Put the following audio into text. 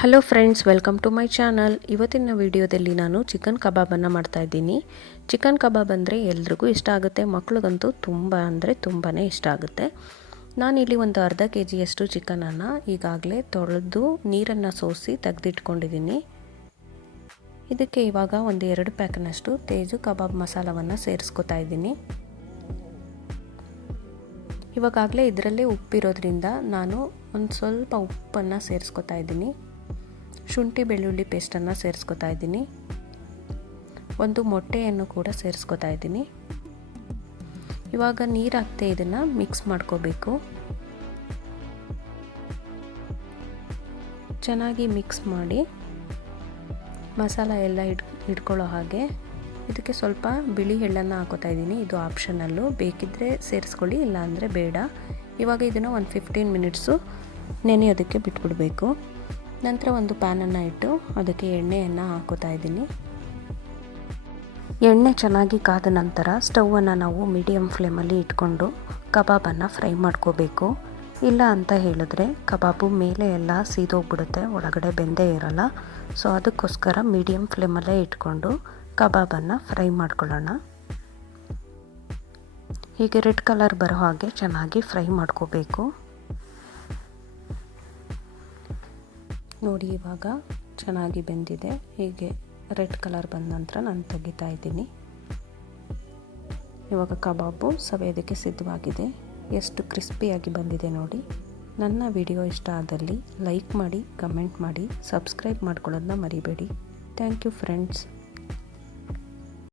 Hello friends welcome to my channel ಇವತ್ತಿನ ವಿಡಿಯೋದಲ್ಲಿ ನಾನು ಚಿಕನ್ ಕಬಾಬನ್ನು ಮಾಡ್ತಾಯಿದ್ದೀನಿ ಚಿಕನ್ ಕಬಾಬ್ ಅಂದರೆ ಎಲ್ರಿಗೂ ಇಷ್ಟ ಆಗುತ್ತೆ, ಮಕ್ಳಿಗಂತೂ ತುಂಬ ಅಂದರೆ ತುಂಬಾ ಇಷ್ಟ ಆಗುತ್ತೆ. ನಾನಿಲ್ಲಿ ಒಂದು ಅರ್ಧ ಕೆ ಜಿಯಷ್ಟು ಚಿಕನನ್ನು ಈಗಾಗಲೇ ತೊಳೆದು ನೀರನ್ನು ಸೋಸಿ ತೆಗೆದಿಟ್ಕೊಂಡಿದ್ದೀನಿ. ಇದಕ್ಕೆ ಇವಾಗ ಒಂದು ಎರಡು ಪ್ಯಾಕ್ನಷ್ಟು ತೇಜು ಕಬಾಬ್ ಮಸಾಲವನ್ನು ಸೇರಿಸ್ಕೊತಾ ಇದ್ದೀನಿ. ಇವಾಗಾಗಲೇ ಇದರಲ್ಲೇ ಉಪ್ಪಿರೋದ್ರಿಂದ ನಾನು ಒಂದು ಸ್ವಲ್ಪ ಉಪ್ಪನ್ನು ಸೇರಿಸ್ಕೊತಾ ಇದ್ದೀನಿ. ಶುಂಠಿ ಬೆಳ್ಳುಳ್ಳಿ ಪೇಸ್ಟನ್ನು ಸೇರಿಸ್ಕೊತಾ ಇದ್ದೀನಿ. ಒಂದು ಮೊಟ್ಟೆಯನ್ನು ಕೂಡ ಸೇರಿಸ್ಕೊತಾ ಇದ್ದೀನಿ. ಇವಾಗ ನೀರು ಹಾಕ್ತೆ ಇದನ್ನು ಮಿಕ್ಸ್ ಮಾಡ್ಕೋಬೇಕು. ಚೆನ್ನಾಗಿ ಮಿಕ್ಸ್ ಮಾಡಿ ಮಸಾಲ ಎಲ್ಲ ಹಿಡ್ ಹಿಡ್ಕೊಳ್ಳೋ ಹಾಗೆ. ಇದಕ್ಕೆ ಸ್ವಲ್ಪ ಬಿಳಿ ಎಳ್ಳನ್ನು ಹಾಕೋತಾ ಇದ್ದೀನಿ. ಇದು ಆಪ್ಷನಲ್ಲು. ಬೇಕಿದ್ದರೆ ಸೇರಿಸ್ಕೊಳ್ಳಿ, ಇಲ್ಲಾಂದರೆ ಬೇಡ. ಇವಾಗ ಇದನ್ನು ಒಂದು ಫಿಫ್ಟೀನ್ ಮಿನಿಟ್ಸು ನೆನೆಯೋದಕ್ಕೆ ಬಿಟ್ಬಿಡಬೇಕು. ನಂತರ ಒಂದು ಪ್ಯಾನನ್ನು ಇಟ್ಟು ಅದಕ್ಕೆ ಎಣ್ಣೆಯನ್ನು ಹಾಕೋತಾ ಇದ್ದೀನಿ. ಎಣ್ಣೆ ಚೆನ್ನಾಗಿ ಕಾದ ನಂತರ ಸ್ಟವನ್ನು ನಾವು ಮೀಡಿಯಮ್ ಫ್ಲೇಮಲ್ಲಿ ಇಟ್ಕೊಂಡು ಕಬಾಬನ್ನು ಫ್ರೈ ಮಾಡ್ಕೋಬೇಕು. ಇಲ್ಲ ಅಂತ ಹೇಳಿದ್ರೆ ಕಬಾಬು ಮೇಲೆ ಎಲ್ಲ ಸೀದೋಗ್ಬಿಡುತ್ತೆ, ಒಳಗಡೆ ಬೆಂದೇ ಇರಲ್ಲ. ಸೊ, ಅದಕ್ಕೋಸ್ಕರ ಮೀಡಿಯಮ್ ಫ್ಲೇಮಲ್ಲೇ ಇಟ್ಕೊಂಡು ಕಬಾಬನ್ನು ಫ್ರೈ ಮಾಡ್ಕೊಳ್ಳೋಣ. ಹೀಗೆ ರೆಡ್ ಕಲರ್ ಬರೋ ಹಾಗೆ ಚೆನ್ನಾಗಿ ಫ್ರೈ ಮಾಡ್ಕೋಬೇಕು. ನೋಡಿ, ಇವಾಗ ಚೆನ್ನಾಗಿ ಬೆಂದಿದೆ. ಹೀಗೆ ರೆಡ್ ಕಲರ್ ಬಂದ ನಂತರ ನಾನು ತೆಗಿತಾ ಇದ್ದೀನಿ. ಇವಾಗ ಕಬಾಬು ಸವಿಯೋದಕ್ಕೆ ಸಿದ್ಧವಾಗಿದೆ. ಎಷ್ಟು ಕ್ರಿಸ್ಪಿಯಾಗಿ ಬಂದಿದೆ ನೋಡಿ. ನನ್ನ ವಿಡಿಯೋ ಇಷ್ಟ ಆದಲ್ಲಿ ಲೈಕ್ ಮಾಡಿ, ಕಮೆಂಟ್ ಮಾಡಿ, ಸಬ್ಸ್ಕ್ರೈಬ್ ಮಾಡ್ಕೊಳ್ಳೋದನ್ನ ಮರಿಬೇಡಿ. Thank you friends.